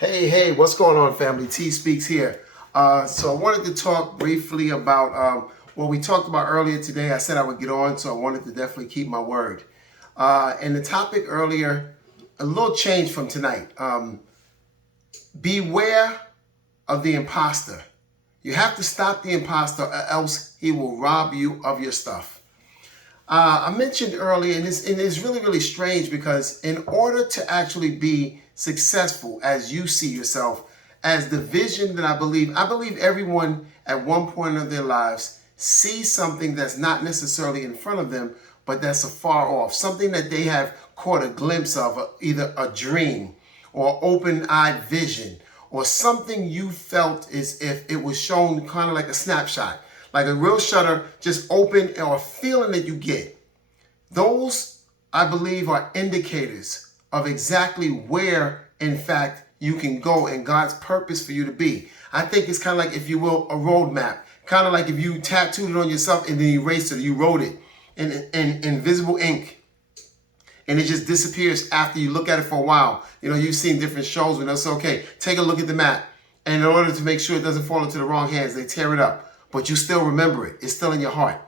Hey, what's going on, family? TSpeaks here. So I wanted to talk briefly about what we talked about earlier today. I said I would get on, so I wanted to definitely keep my word. And the topic earlier, a little change from tonight. Beware of the imposter. You have to stop the imposter, or else he will rob you of your stuff. I mentioned earlier, and it's really, really strange because in order to actually be successful as you see yourself, as the vision that I believe everyone at one point of their lives sees something that's not necessarily in front of them, but that's afar off, something that they have caught a glimpse of, either a dream or open-eyed vision, or something you felt as if it was shown kind of like a snapshot, like a real shutter just open, or a feeling that you get. Those, I believe, are indicators of exactly where, in fact, you can go and God's purpose for you to be. I think it's kind of like, if you will, a roadmap. Kind of like if you tattooed it on yourself and then erased it, you wrote it in invisible ink, and it just disappears after you look at it for a while. You know, you've seen different shows when they'll say, okay, take a look at the map. And in order to make sure it doesn't fall into the wrong hands, they tear it up. But you still remember it. It's still in your heart.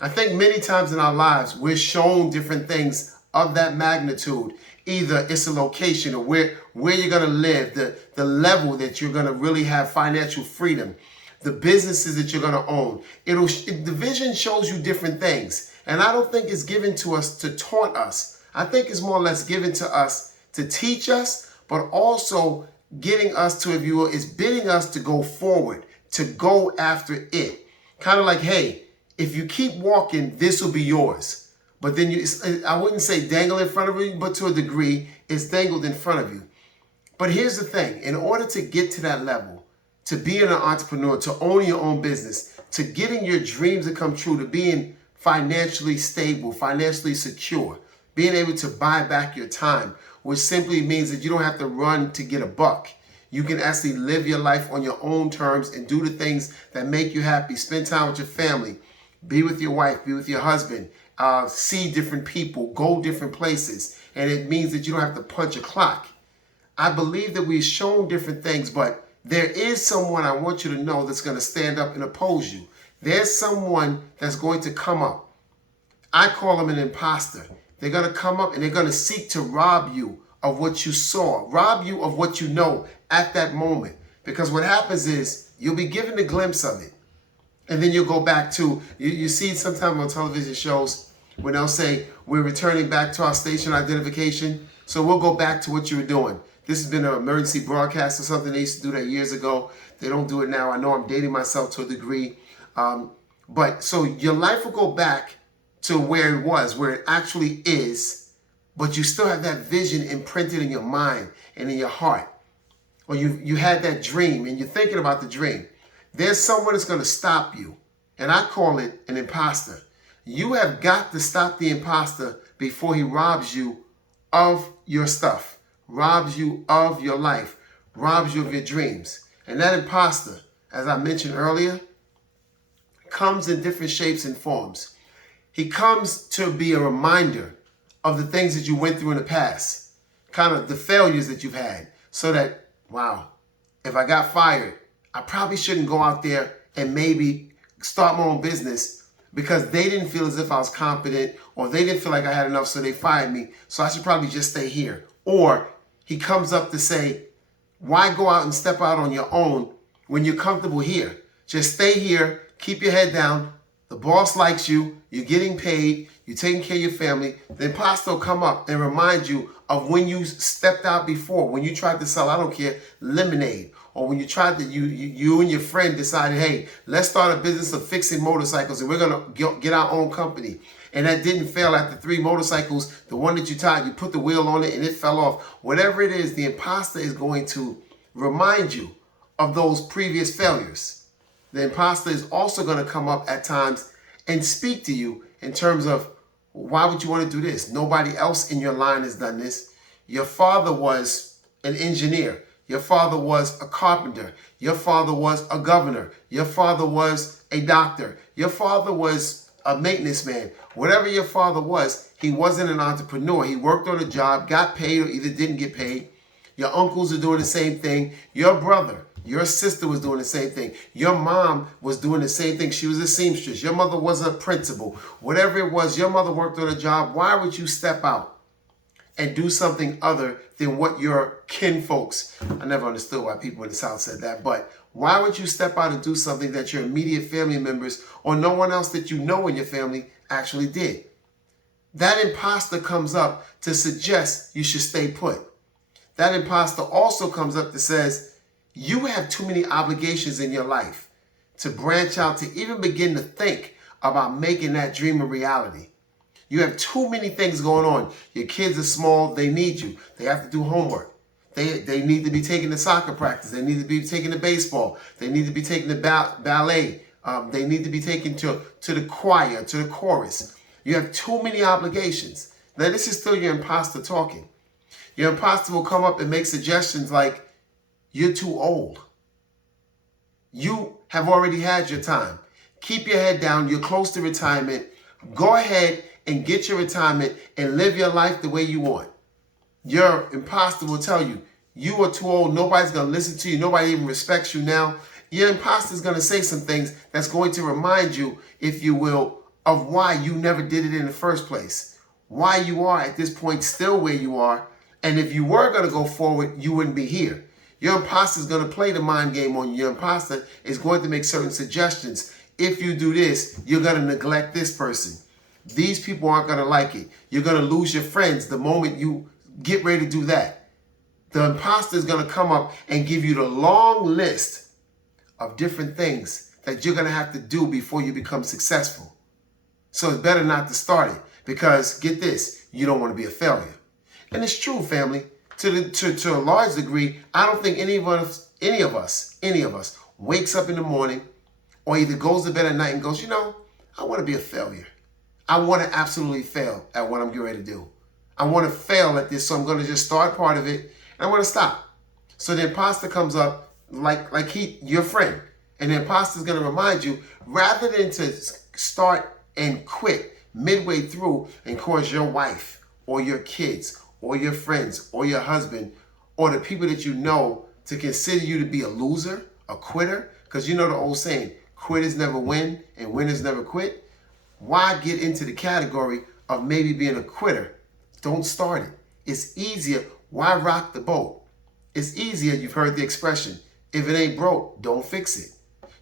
I think many times in our lives, we're shown different things of that magnitude. Either it's a location, or where you're going to live, the level that you're going to really have financial freedom, the businesses that you're going to own. The vision shows you different things. And I don't think it's given to us to taunt us. I think it's more or less given to us to teach us, but also getting us to, if you will, is bidding us to go forward, to go after it. Kind of like, hey, if you keep walking, this will be yours. But then I wouldn't say dangle in front of you, but to a degree, it's dangled in front of you. But here's the thing. In order to get to that level, to be an entrepreneur, to own your own business, to getting your dreams to come true, to being financially stable, financially secure, being able to buy back your time, which simply means that you don't have to run to get a buck. You can actually live your life on your own terms and do the things that make you happy. Spend time with your family, be with your wife, be with your husband, see different people, go different places. And it means that you don't have to punch a clock. I believe that we've shown different things, but there is someone, I want you to know, that's going to stand up and oppose you. There's someone that's going to come up. I call them an imposter. They're going to come up and they're going to seek to rob you of what you saw, rob you of what you know at that moment. Because what happens is you'll be given a glimpse of it. And then you'll go back to, you see sometimes on television shows when they'll say, we're returning back to our station identification. So we'll go back to what you were doing. This has been an emergency broadcast or something. They used to do that years ago. They don't do it now. I know I'm dating myself to a degree. But so your life will go back to where it was, where it actually is, but you still have that vision imprinted in your mind and in your heart. Or you had that dream and you're thinking about the dream. There's someone that's going to stop you. And I call it an imposter. You have got to stop the imposter before he robs you of your stuff, robs you of your life, robs you of your dreams. And that imposter, as I mentioned earlier, comes in different shapes and forms. He comes to be a reminder of the things that you went through in the past, kind of the failures that you've had, so that, wow, if I got fired, I probably shouldn't go out there and maybe start my own business because they didn't feel as if I was competent, or they didn't feel like I had enough, so they fired me. So I should probably just stay here. Or he comes up to say, why go out and step out on your own when you're comfortable here? Just stay here, keep your head down. The boss likes you, you're getting paid, you're taking care of your family. The imposter will come up and remind you of when you stepped out before, when you tried to sell, I don't care, lemonade. Or when you tried to, you and your friend decided, hey, let's start a business of fixing motorcycles and we're going to get our own company. And that didn't fail after 3 motorcycles. The one that you tied, you put the wheel on it and it fell off. Whatever it is, the imposter is going to remind you of those previous failures. The imposter is also going to come up at times and speak to you in terms of, why would you want to do this? Nobody else in your line has done this. Your father was an engineer. Your father was a carpenter. Your father was a governor. Your father was a doctor. Your father was a maintenance man. Whatever your father was, he wasn't an entrepreneur. He worked on a job, got paid, or either didn't get paid. Your uncles are doing the same thing. Your brother, your sister was doing the same thing. Your mom was doing the same thing. She was a seamstress. Your mother was a principal. Whatever it was, your mother worked on a job. Why would you step out and do something other than what your kin folks? I never understood why people in the South said that, but why would you step out and do something that your immediate family members or no one else that you know in your family actually did? That imposter comes up to suggest you should stay put. That imposter also comes up that says you have too many obligations in your life to branch out to even begin to think about making that dream a reality. You have too many things going on. Your kids are small. They need you. They have to do homework. They need to be taking the soccer practice. They need to be taking the baseball. They need to be taking the ballet. They need to be taken to the choir, to the chorus. You have too many obligations. Now, this is still your imposter talking. Your imposter will come up and make suggestions like, you're too old. You have already had your time. Keep your head down. You're close to retirement. Go ahead and get your retirement and live your life the way you want. Your imposter will tell you, you are too old. Nobody's going to listen to you. Nobody even respects you now. Your imposter is going to say some things that's going to remind you, if you will, of why you never did it in the first place. Why you are at this point still where you are. And if you were going to go forward, you wouldn't be here. Your imposter is going to play the mind game on you. Your imposter is going to make certain suggestions. If you do this, you're going to neglect this person. These people aren't going to like it. You're going to lose your friends the moment you get ready to do that. The imposter is going to come up and give you the long list of different things that you're going to have to do before you become successful. So it's better not to start it, because get this, you don't want to be a failure. And it's true, family. To a large degree, I don't think any of us wakes up in the morning or either goes to bed at night and goes, I want to be a failure. I want to absolutely fail at what I'm getting ready to do. I want to fail at this, so I'm going to just start part of it and I'm going to stop. So the imposter comes up like your friend, and the imposter is going to remind you, rather than to start and quit midway through and cause your wife or your kids or your friends or your husband or the people that you know to consider you to be a loser, a quitter, because you know the old saying, quitters never win and winners never quit. Why get into the category of maybe being a quitter? Don't start it. It's easier. Why rock the boat? It's easier. You've heard the expression, if it ain't broke, don't fix it.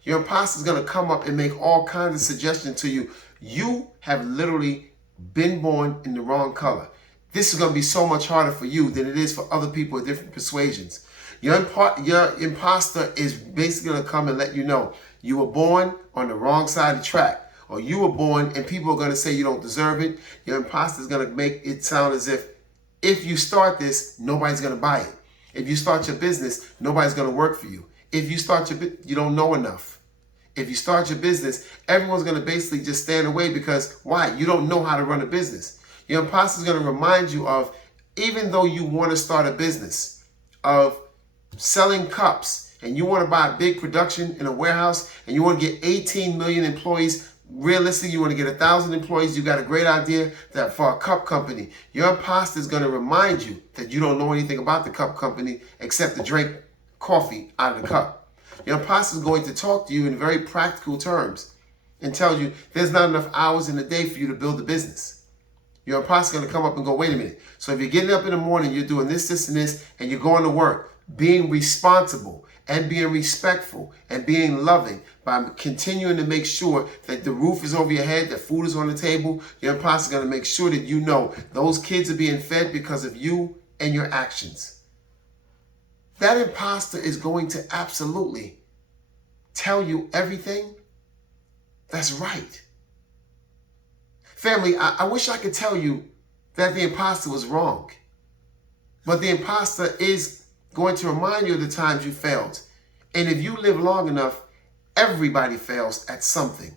Your imposter is going to come up and make all kinds of suggestions to you. You have literally been born in the wrong color. This is going to be so much harder for you than it is for other people of different persuasions. Your imposter is basically going to come and let you know you were born on the wrong side of the track. Or you were born and people are going to say you don't deserve it. Your imposter is going to make it sound as if you start this, nobody's going to buy it. If you start your business, nobody's going to work for you. If you start you don't know enough. If you start your business, everyone's going to basically just stand away because why? You don't know how to run a business. Your imposter is going to remind you of, even though you want to start a business of selling cups and you want to buy a big production in a warehouse and you want to get 18 million employees. Realistically, you want to get 1,000 employees. You got a great idea that for a cup company, your imposter is going to remind you that you don't know anything about the cup company except to drink coffee out of the cup. Your imposter is going to talk to you in very practical terms and tell you there's not enough hours in the day for you to build a business. Your imposter is going to come up and go, wait a minute. So if you're getting up in the morning, you're doing this, this, and this, and you're going to work, being responsible and being respectful and being loving by continuing to make sure that the roof is over your head, that food is on the table, your imposter is going to make sure that you know those kids are being fed because of you and your actions. That imposter is going to absolutely tell you everything that's right. Family, I wish I could tell you that the imposter was wrong. But the imposter is going to remind you of the times you failed. And if you live long enough, everybody fails at something.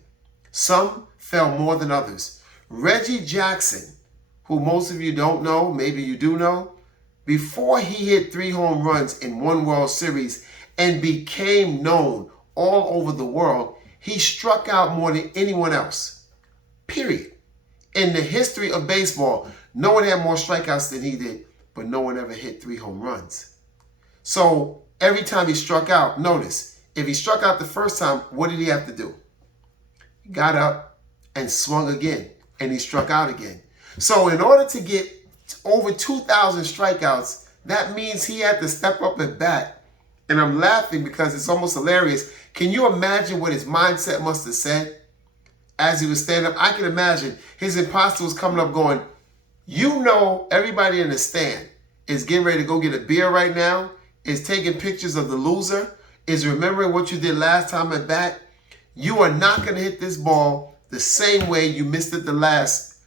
Some fail more than others. Reggie Jackson, who most of you don't know, maybe you do know, before he hit 3 home runs in 1 World Series and became known all over the world, he struck out more than anyone else. Period. In the history of baseball, no one had more strikeouts than he did, but no one ever hit 3 home runs. So every time he struck out, notice, if he struck out the first time, what did he have to do? He got up and swung again, and he struck out again. So in order to get over 2,000 strikeouts, that means he had to step up at bat. And I'm laughing because it's almost hilarious. Can you imagine what his mindset must have said as he was standing up? I can imagine his imposter was coming up going, you know, everybody in the stand is getting ready to go get a beer right now, is taking pictures of the loser, is remembering what you did last time at bat. You are not going to hit this ball the same way you missed it the last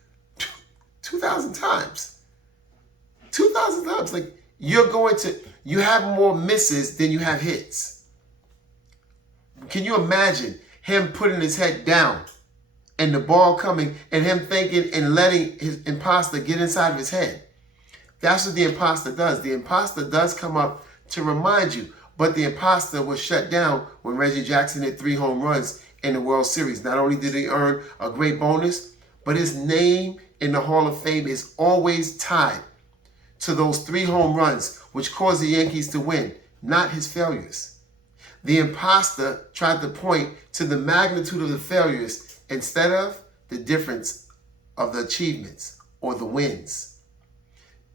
2,000 times. 2,000 times. Like, you have more misses than you have hits. Can you imagine him putting his head down and the ball coming and him thinking and letting his imposter get inside of his head? That's what the imposter does. The imposter does come up to remind you, but the imposter was shut down when Reggie Jackson hit 3 home runs in the World Series. Not only did he earn a great bonus, but his name in the Hall of Fame is always tied to those 3 home runs, which caused the Yankees to win, not his failures. The imposter tried to point to the magnitude of the failures instead of the difference of the achievements or the wins.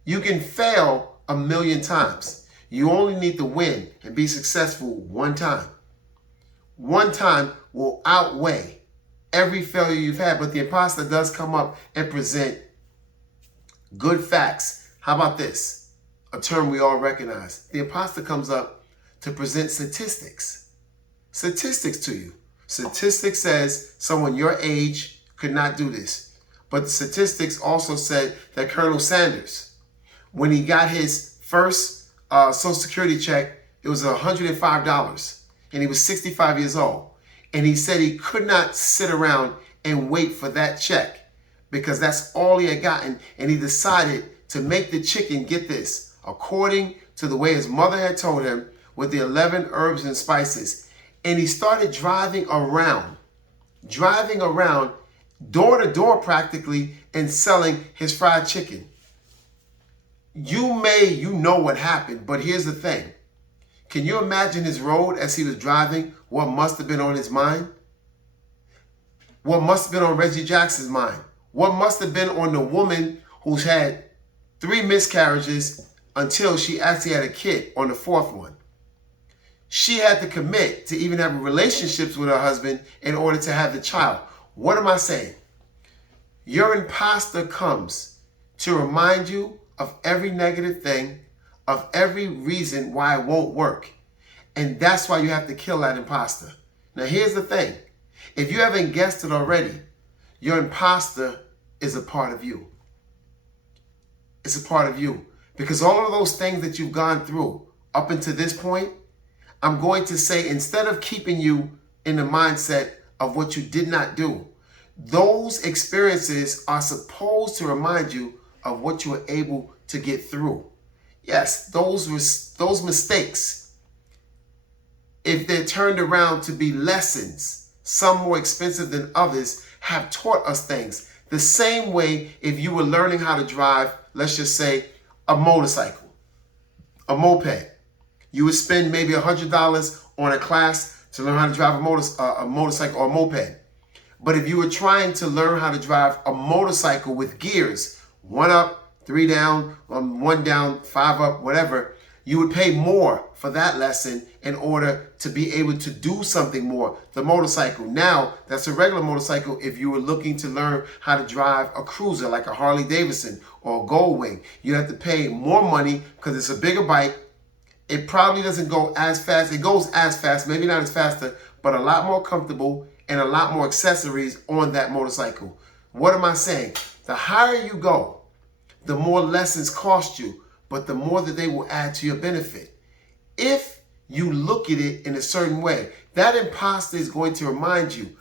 You can fail 1,000,000 times. You only need to win and be successful one time. One time will outweigh every failure you've had, but the imposter does come up and present good facts. How about this? A term we all recognize. The imposter comes up to present statistics. Statistics to you. Statistics says someone your age could not do this. But the statistics also said that Colonel Sanders, when he got his first Social Security check, it was $105. And he was 65 years old. And he said he could not sit around and wait for that check because that's all he had gotten. And he decided to make the chicken, get this, according to the way his mother had told him, with the 11 herbs and spices. And he started driving around door to door practically and selling his fried chicken. You know what happened, but here's the thing. Can you imagine his road as he was driving? What must have been on his mind? What must have been on Reggie Jackson's mind? What must have been on the woman who's had 3 miscarriages until she actually had a kid on the 4th one? She had to commit to even having relationships with her husband in order to have the child. What am I saying? Your imposter comes to remind you of every negative thing, of every reason why it won't work. And that's why you have to kill that imposter. Now here's the thing. If you haven't guessed it already, your imposter is a part of you. It's a part of you. Because all of those things that you've gone through up until this point, I'm going to say, instead of keeping you in the mindset of what you did not do, those experiences are supposed to remind you of what you were able to get through. Yes, those mistakes, if they're turned around to be lessons, some more expensive than others, have taught us things. The same way if you were learning how to drive, let's just say, a motorcycle, a moped. You would spend maybe $100 on a class to learn how to drive a motorcycle or a moped. But if you were trying to learn how to drive a motorcycle with gears, 1 up, 3 down, 1 down, 5 up, whatever, you would pay more for that lesson in order to be able to do something more. The motorcycle, now that's a regular motorcycle. If you were looking to learn how to drive a cruiser like a Harley Davidson or a Goldwing, you have to pay more money because it's a bigger bike. It probably doesn't go as fast. It goes as fast, maybe not as faster, but a lot more comfortable and a lot more accessories on that motorcycle. What am I saying? The higher you go, the more lessons cost you, but the more that they will add to your benefit. If you look at it in a certain way, that imposter is going to remind you,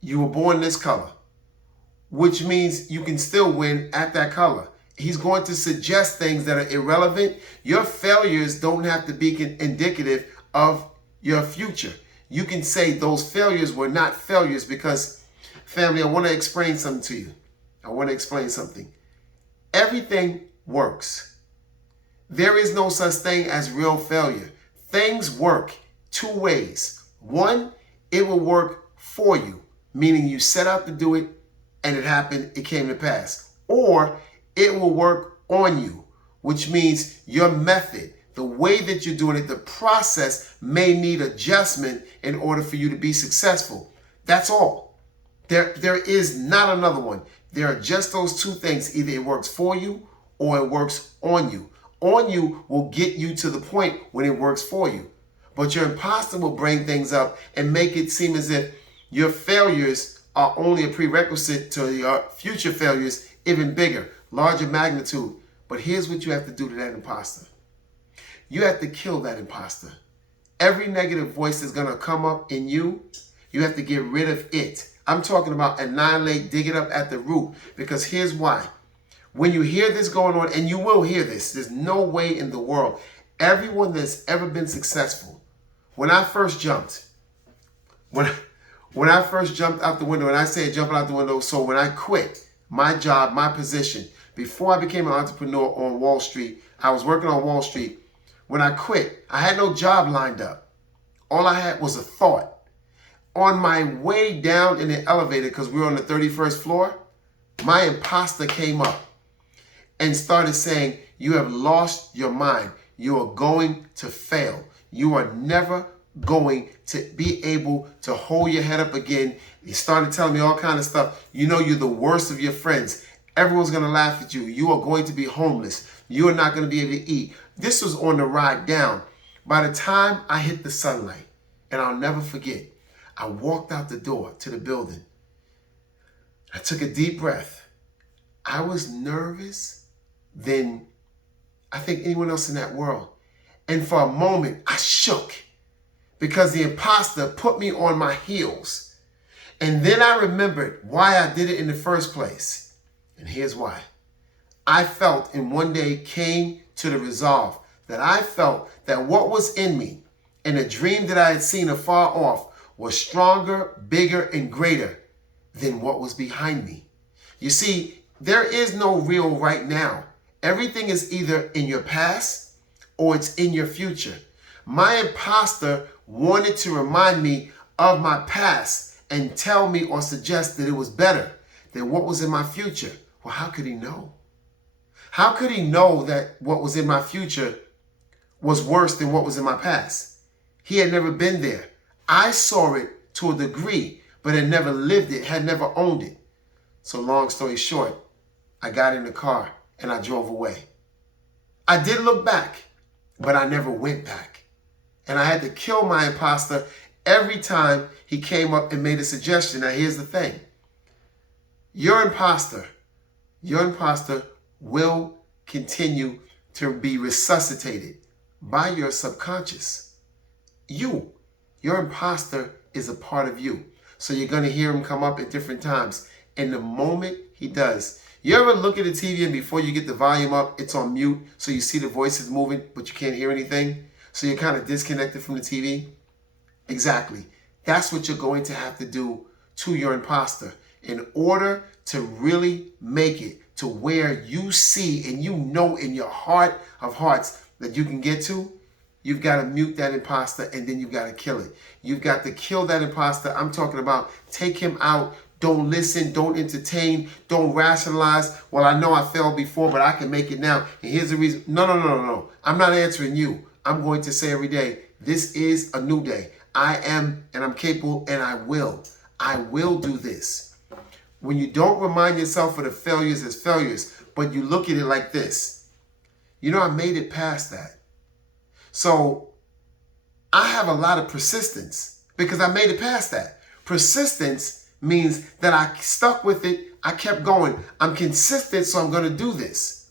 you were born this color, which means you can still win at that color. He's going to suggest things that are irrelevant. Your failures don't have to be indicative of your future. You can say those failures were not failures because, family, I want to explain something to you. I want to explain something. Everything works. There is no such thing as real failure. Things work two ways. One, it will work for you, meaning you set out to do it and it happened, it came to pass. Or it will work on you, which means your method, the way that you're doing it, the process may need adjustment in order for you to be successful. That's all. There is not another one. There are just those two things. Either it works for you or it works on you. On you will get you to the point when it works for you. But your imposter will bring things up and make it seem as if your failures are only a prerequisite to your future failures, even bigger, larger magnitude. But here's what you have to do to that imposter. You have to kill that imposter. Every negative voice that's going to come up in you, you have to get rid of it. I'm talking about annihilate, dig it up at the root. Because here's why. When you hear this going on, and you will hear this, there's no way in the world. Everyone that's ever been successful, when I first jumped out the window, and I say jumping out the window, so when I quit my job, my position, before I became an entrepreneur on Wall Street, I was working on Wall Street. When I quit, I had no job lined up. All I had was a thought. On my way down in the elevator, because we were on the 31st floor, my imposter came up and started saying, you have lost your mind. You are going to fail. You are never going to be able to hold your head up again. He started telling me all kind of stuff. You know, you're the worst of your friends. Everyone's going to laugh at you. You are going to be homeless. You are not going to be able to eat. This was on the ride down. By the time I hit the sunlight, and I'll never forget, I walked out the door to the building. I took a deep breath. I was nervous than I think anyone else in that world. And for a moment, I shook because the imposter put me on my heels. And then I remembered why I did it in the first place. And here's why. I felt, and one day came to the resolve that I felt that what was in me and the dream that I had seen afar off was stronger, bigger, and greater than what was behind me. You see, there is no real right now. Everything is either in your past or it's in your future. My imposter wanted to remind me of my past and tell me or suggest that it was better than what was in my future. Well, how could he know? How could he know that what was in my future was worse than what was in my past? He had never been there. I saw it to a degree, but had never lived it, had never owned it. So long story short, I got in the car and I drove away. I did look back, but I never went back. And I had to kill my imposter every time he came up and made a suggestion. Now here's the thing. Your imposter will continue to be resuscitated by your subconscious. Your imposter is a part of you. So you're going to hear him come up at different times. And the moment he does, you ever look at the TV and before you get the volume up, it's on mute, so you see the voices moving, but you can't hear anything? So you're kind of disconnected from the TV? Exactly. That's what you're going to have to do to your imposter in order to really make it to where you see and you know in your heart of hearts that you can get to. You've got to mute that imposter and then you've got to kill it. You've got to kill that imposter. I'm talking about take him out. Don't listen. Don't entertain. Don't rationalize. Well, I know I failed before, but I can make it now. And here's the reason. No. I'm not answering you. I'm going to say every day, this is a new day. I am and I'm capable and I will. I will do this. When you don't remind yourself of the failures as failures, but you look at it like this. You know, I made it past that. So I have a lot of persistence because I made it past that. Persistence means that I stuck with it. I kept going. I'm consistent, so I'm going to do this.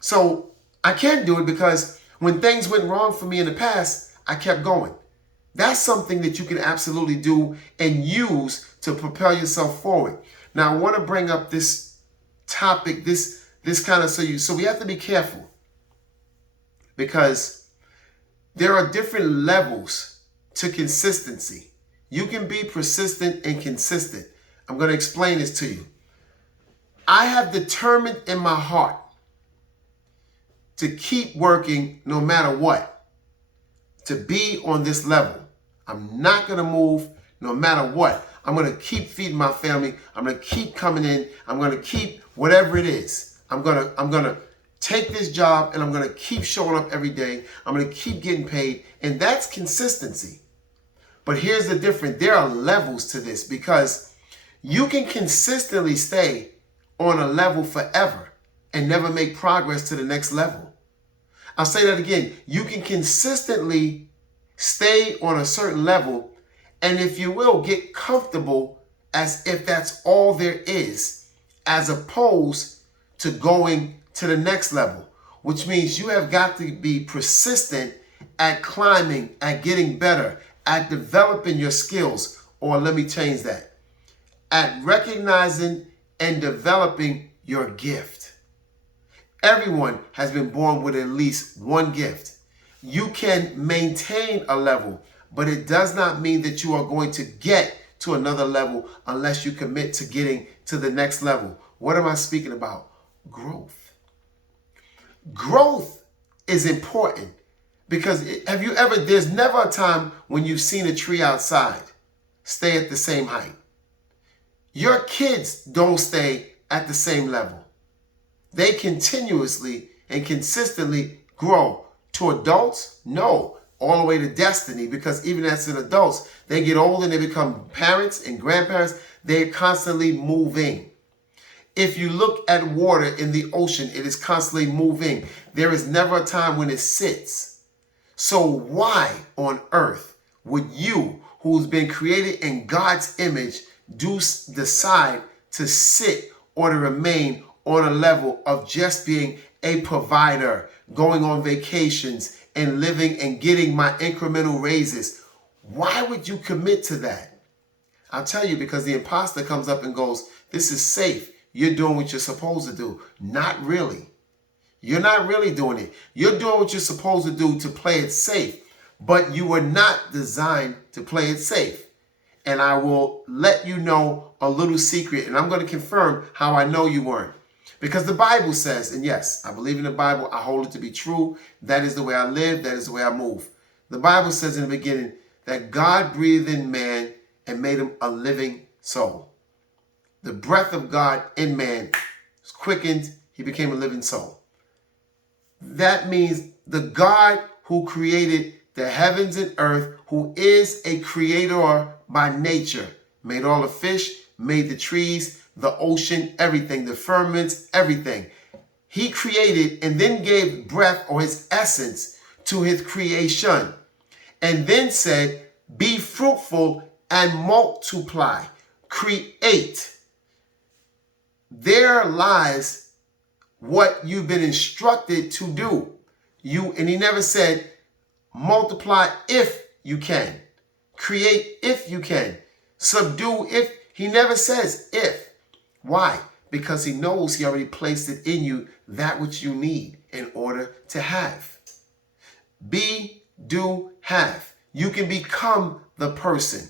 So I can do it because when things went wrong for me in the past, I kept going. That's something that you can absolutely do and use to propel yourself forward. Now, I want to bring up this topic, this kind of, so we have to be careful because there are different levels to consistency. You can be persistent and consistent. I'm going to explain this to you. I have determined in my heart to keep working no matter what, to be on this level. I'm not going to move no matter what. I'm going to keep feeding my family. I'm going to keep coming in. I'm going to keep whatever it is. I'm going to take this job and I'm going to keep showing up every day. I'm going to keep getting paid. And that's consistency. But here's the difference. There are levels to this, because you can consistently stay on a level forever and never make progress to the next level. I'll say that again. You can consistently stay on a certain level and, if you will, get comfortable as if that's all there is, as opposed to going to the next level, which means you have got to be persistent at climbing, at getting better, at developing your skills, or let me change that, at recognizing and developing your gift. Everyone has been born with at least one gift. You can maintain a level, but it does not mean that you are going to get to another level unless you commit to getting to the next level. What am I speaking about? Growth. Growth is important, because there's never a time when you've seen a tree outside stay at the same height. Your kids don't stay at the same level. They continuously and consistently grow. To adults, no, all the way to destiny, because even as an adults, they get older and they become parents and grandparents. They're constantly moving. If you look at water in the ocean, it is constantly moving. There is never a time when it sits. So why on earth would you, who's been created in God's image, decide to sit or to remain on a level of just being a provider, going on vacations and living and getting my incremental raises? Why would you commit to that? I'll tell you, because the imposter comes up and goes, this is safe. You're doing what you're supposed to do. Not really. You're not really doing it. You're doing what you're supposed to do to play it safe, but you were not designed to play it safe. And I will let you know a little secret, and I'm going to confirm how I know you weren't. Because the Bible says, and yes, I believe in the Bible, I hold it to be true. That is the way I live. That is the way I move. The Bible says in the beginning that God breathed in man and made him a living soul. The breath of God in man was quickened. He became a living soul. That means the God who created the heavens and earth, who is a creator by nature, made all the fish, made the trees, the ocean, everything, the firmaments, everything. He created and then gave breath, or his essence, to his creation. And then said, be fruitful and multiply. Create. There lies what you've been instructed to do. And he never said, multiply if you can. Create if you can. Subdue if. He never says if. Why? Because he knows he already placed it in you, that which you need in order to have. Be, do, have. You can become the person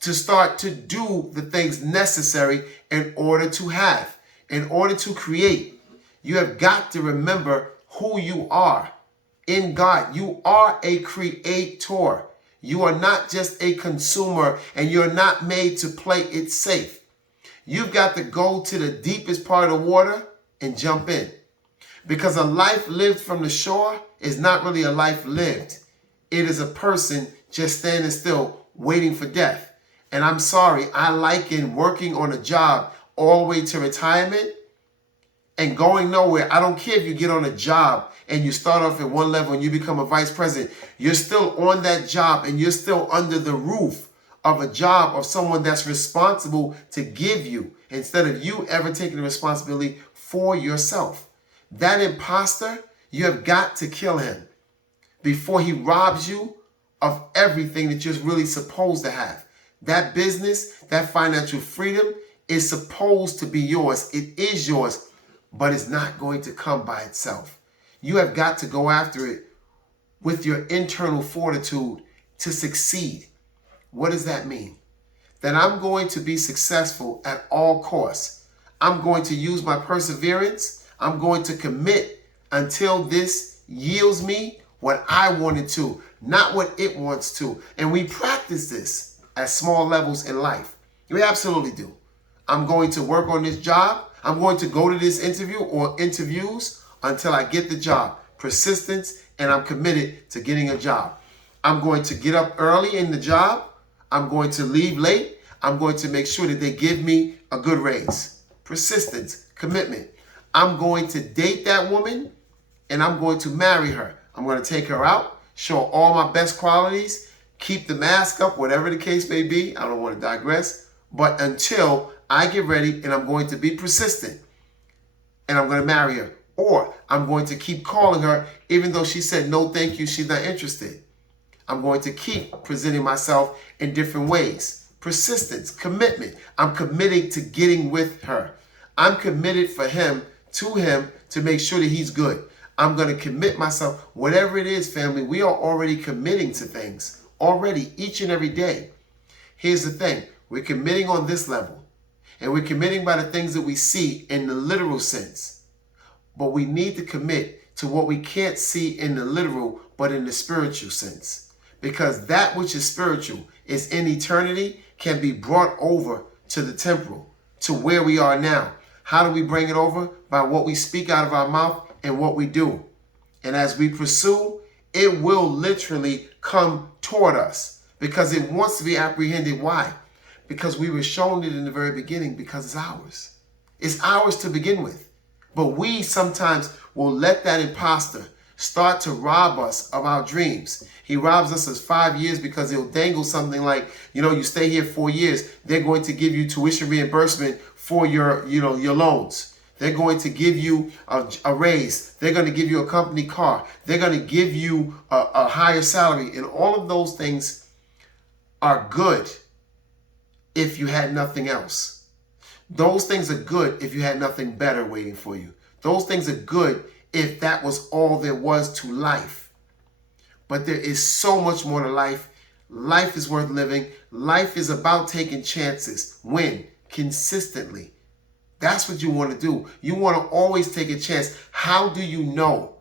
to start to do the things necessary in order to have, in order to create. You have got to remember who you are in God. You are a creator. You are not just a consumer, and you're not made to play it safe. You've got to go to the deepest part of the water and jump in. Because a life lived from the shore is not really a life lived. It is a person just standing still, waiting for death. And I'm sorry, I liken working on a job all the way to retirement and going nowhere. I don't care if you get on a job and you start off at one level and you become a vice president. You're still on that job and you're still under the roof of a job of someone that's responsible to give you, instead of you ever taking the responsibility for yourself. That imposter, you have got to kill him before he robs you of everything that you're really supposed to have. That business, that financial freedom is supposed to be yours. It is yours, but it's not going to come by itself. You have got to go after it with your internal fortitude to succeed. What does that mean? That I'm going to be successful at all costs. I'm going to use my perseverance. I'm going to commit until this yields me what I want it to, not what it wants to. And we practice this at small levels in life. We absolutely do. I'm going to work on this job. I'm going to go to this interview or interviews until I get the job. Persistence, and I'm committed to getting a job. I'm going to get up early in the job. I'm going to leave late. I'm going to make sure that they give me a good raise. Persistence, commitment. I'm going to date that woman and I'm going to marry her. I'm going to take her out, show her all my best qualities, keep the mask up, whatever the case may be. I don't want to digress. But until I get ready, and I'm going to be persistent and I'm going to marry her. Or I'm going to keep calling her even though she said no thank you, she's not interested. I'm going to keep presenting myself in different ways. Persistence, commitment. I'm committing to getting with her. I'm committed for him to make sure that he's good. I'm going to commit myself. Whatever it is, family, we are already committing to things already each and every day. Here's the thing. We're committing on this level. And we're committing by the things that we see in the literal sense. But we need to commit to what we can't see in the literal, but in the spiritual sense. Because that which is spiritual is in eternity, can be brought over to the temporal, to where we are now. How do we bring it over? By what we speak out of our mouth and what we do. And as we pursue, it will literally come toward us because it wants to be apprehended. Why? Because we were shown it in the very beginning, because it's ours. It's ours to begin with. But we sometimes will let that imposter start to rob us of our dreams. He robs us of 5 years because he'll dangle something like, you stay here 4 years. They're going to give you tuition reimbursement for your loans. They're going to give you a raise. They're going to give you a company car. They're going to give you a higher salary. And all of those things are good if you had nothing else. Those things are good if you had nothing better waiting for you. Those things are good if that was all there was to life. But there is so much more to life. Life is worth living. Life is about taking chances. When? Consistently. That's what you want to do. You want to always take a chance. How do you know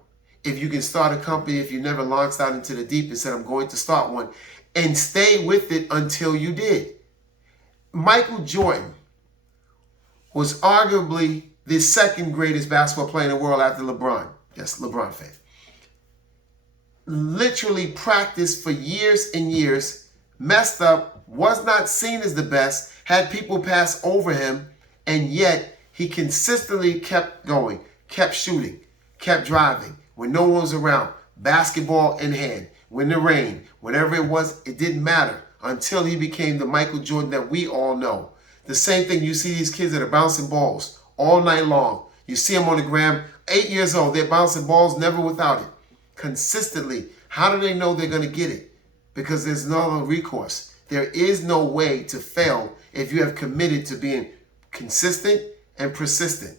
if you can start a company if you never launched out into the deep and said, I'm going to start one, and stay with it until you did? Michael Jordan was arguably the second greatest basketball player in the world after LeBron. Yes, LeBron fan. Literally practiced for years and years, messed up, was not seen as the best, had people pass over him, and yet he consistently kept going, kept shooting, kept driving when no one was around, basketball in hand, when the rain, whatever it was, it didn't matter until he became the Michael Jordan that we all know. The same thing, you see these kids that are bouncing balls all night long. You see them on the gram, 8 years old, they're bouncing balls, never without it. Consistently. How do they know they're going to get it? Because there's no other recourse. There is no way to fail if you have committed to being consistent and persistent.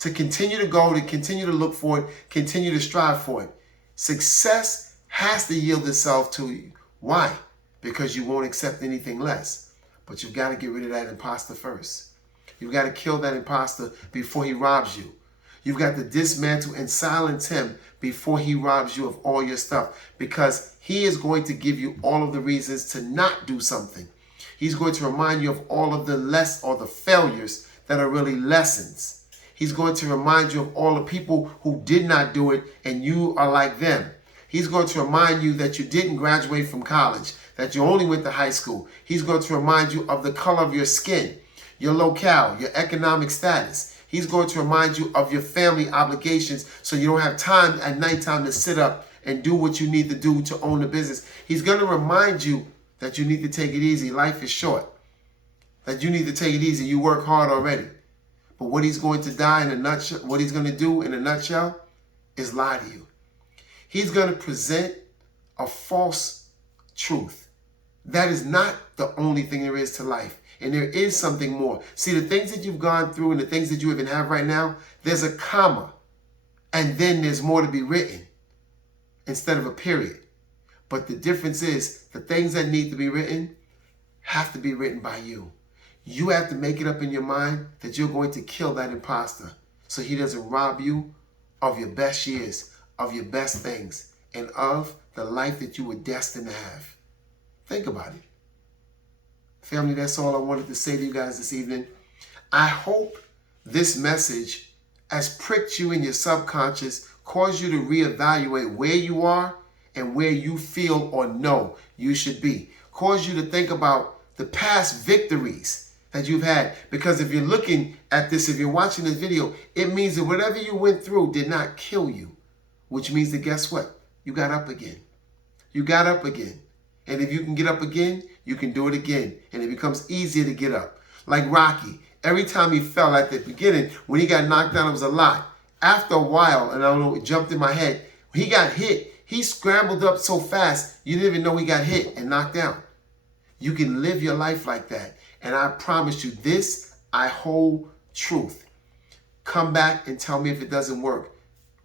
To continue to go, to continue to look for it, continue to strive for it. Success has to yield itself to you. Why? Because you won't accept anything less. But you've got to get rid of that imposter first. You've got to kill that imposter before he robs you. You've got to dismantle and silence him before he robs you of all your stuff, because he is going to give you all of the reasons to not do something. He's going to remind you of all of the failures that are really lessons. He's going to remind you of all the people who did not do it and you are like them. He's going to remind you that you didn't graduate from college, that you only went to high school. He's going to remind you of the color of your skin, your locale, your economic status. He's going to remind you of your family obligations so you don't have time at nighttime to sit up and do what you need to do to own the business. He's going to remind you that you need to take it easy. Life is short. That you need to take it easy. You work hard already. But what he's going to what he's going to do in a nutshell is lie to you. He's going to present a false truth. That is not the only thing there is to life. And there is something more. See, the things that you've gone through and the things that you even have right now, there's a comma. And then there's more to be written instead of a period. But the difference is the things that need to be written have to be written by you. You have to make it up in your mind that you're going to kill that imposter so he doesn't rob you of your best years, of your best things, and of the life that you were destined to have. Think about it. Family, that's all I wanted to say to you guys this evening. I hope this message has pricked you in your subconscious, caused you to reevaluate where you are and where you feel or know you should be. Caused you to think about the past victories that you've had. Because if you're looking at this, if you're watching this video, it means that whatever you went through did not kill you. Which means that guess what? You got up again. You got up again. And if you can get up again, you can do it again. And it becomes easier to get up. Like Rocky, every time he fell at the beginning, when he got knocked down, it was a lot. After a while, and I don't know, it jumped in my head, when he got hit, he scrambled up so fast, you didn't even know he got hit and knocked down. You can live your life like that. And I promise you, this I hold truth. Come back and tell me if it doesn't work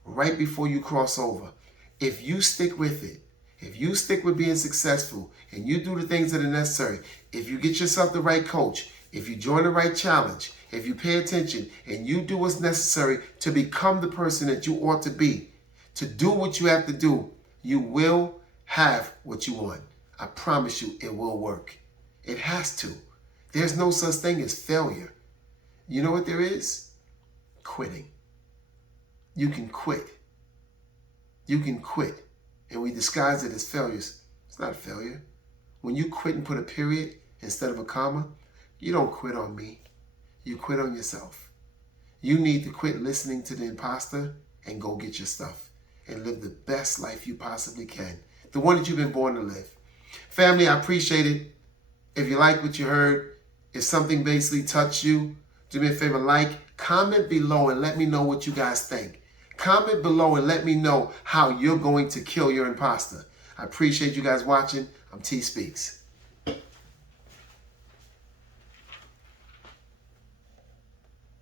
right before you cross over. If you stick with it, if you stick with being successful and you do the things that are necessary, if you get yourself the right coach, if you join the right challenge, if you pay attention and you do what's necessary to become the person that you ought to be, to do what you have to do, you will have what you want. I promise you it will work. It has to. There's no such thing as failure. You know what there is? Quitting. You can quit. You can quit. And we disguise it as failures. It's not a failure. When you quit and put a period instead of a comma, you don't quit on me. You quit on yourself. You need to quit listening to the imposter and go get your stuff and live the best life you possibly can. The one that you've been born to live. Family, I appreciate it. If you like what you heard, if something basically touched you, do me a favor, comment below and let me know what you guys think. Comment below and let me know how you're going to kill your imposter. I appreciate you guys watching. I'm TSpeaks.